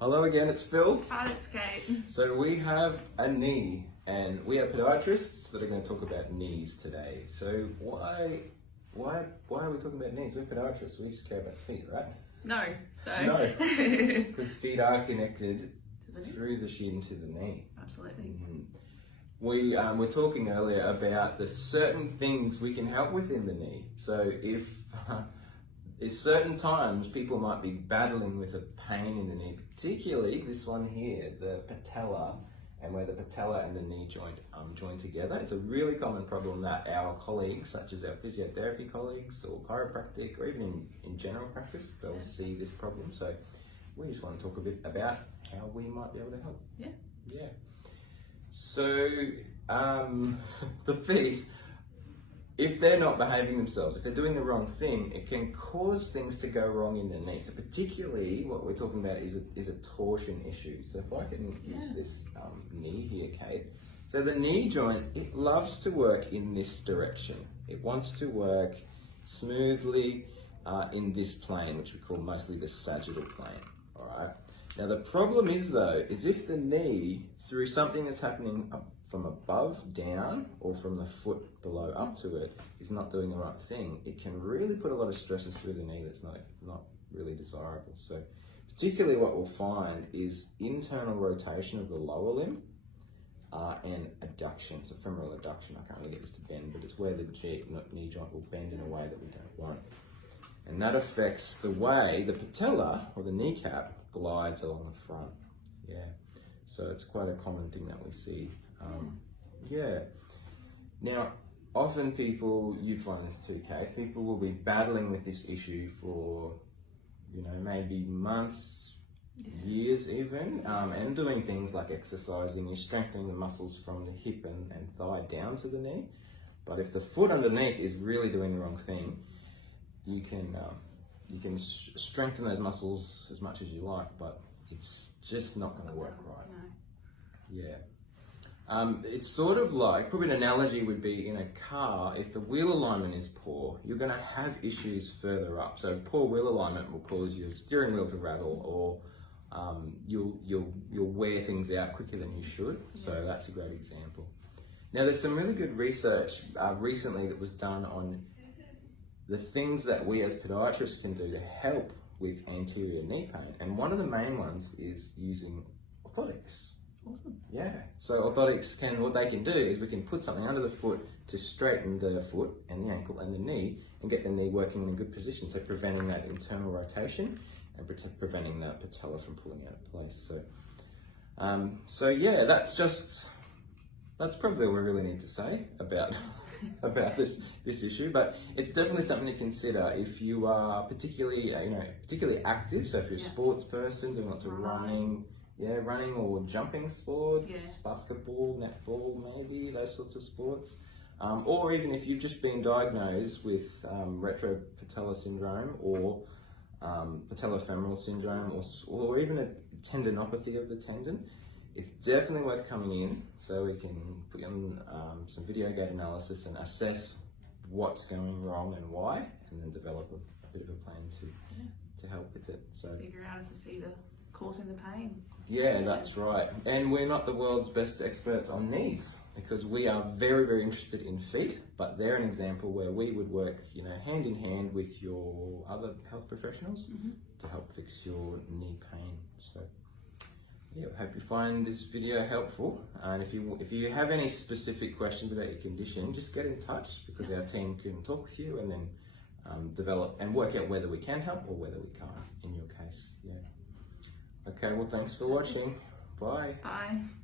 Hello again, it's Phil. Hi, it's Kate. So we have a knee, and we are podiatrists that are going to talk about knees today. So why are we talking about knees? We're podiatrists, we just care about feet, right? No, so. No, because feet are connected through the shin to the knee. Absolutely. We were talking earlier about the certain things we can help with in the knee. So if at certain times people might be battling with a pain in the knee, particularly this one here, the patella, and where the patella and the knee joint join together. It's a really common problem that our colleagues, such as our physiotherapy colleagues or chiropractic, or even in general practice, they'll see this problem. So we just want to talk a bit about how we might be able to help. Yeah. So the feet, if they're not behaving themselves, if they're doing the wrong thing, it can cause things to go wrong in the knee. So particularly what we're talking about is a torsion issue. So if I can use this knee here, Kate. So the knee joint, it loves to work in this direction. It wants to work smoothly in this plane, which we call mostly the sagittal plane, all right? Now the problem is though, is if the knee, through something that's happening up from above down or from the foot below up to it, is not doing the right thing, it can really put a lot of stresses through the knee that's not really desirable. So particularly what we'll find is internal rotation of the lower limb and adduction, so femoral adduction. I can't really get this to bend, but it's where the knee joint will bend in a way that we don't want. And that affects the way the patella or the kneecap glides along the front. So it's quite a common thing that we see. Now, often people, you find this too, Kate, people will be battling with this issue for, maybe months, years even, and doing things like exercising, you're strengthening the muscles from the hip and thigh down to the knee. But if the foot underneath is really doing the wrong thing, you can strengthen those muscles as much as you like, but it's just not going to work right. It's sort of like, probably an analogy would be in a car, if the wheel alignment is poor, you're going to have issues further up. So poor wheel alignment will cause your steering wheel to rattle, or you'll wear things out quicker than you should. So that's a great example. Now there's some really good research recently that was done on the things that we as podiatrists can do to help with anterior knee pain. And one of the main ones is using orthotics. Awesome. So orthotics what they can do is we can put something under the foot to straighten the foot and the ankle and the knee and get the knee working in a good position. So preventing that internal rotation and preventing that patella from pulling out of place. That's probably all we really need to say about this issue, but it's definitely something to consider if you are particularly active. So if you're a sports person doing lots of running or jumping sports, basketball, netball, maybe those sorts of sports, or even if you've just been diagnosed with retropatellar syndrome or patellofemoral syndrome, or even a tendinopathy of the tendon. It's definitely worth coming in so we can put you on some video gait analysis and assess what's going wrong and why, and then develop a bit of a plan to help with it. So figure out if the feet are causing the pain. That's right. And we're not the world's best experts on knees because we are very, very interested in feet, but they're an example where we would work, hand in hand with your other health professionals to help fix your knee pain. So I hope you find this video helpful. And if you have any specific questions about your condition, just get in touch because our team can talk with you and then develop and work out whether we can help or whether we can't in your case. Okay, well, thanks for watching. Bye. Bye.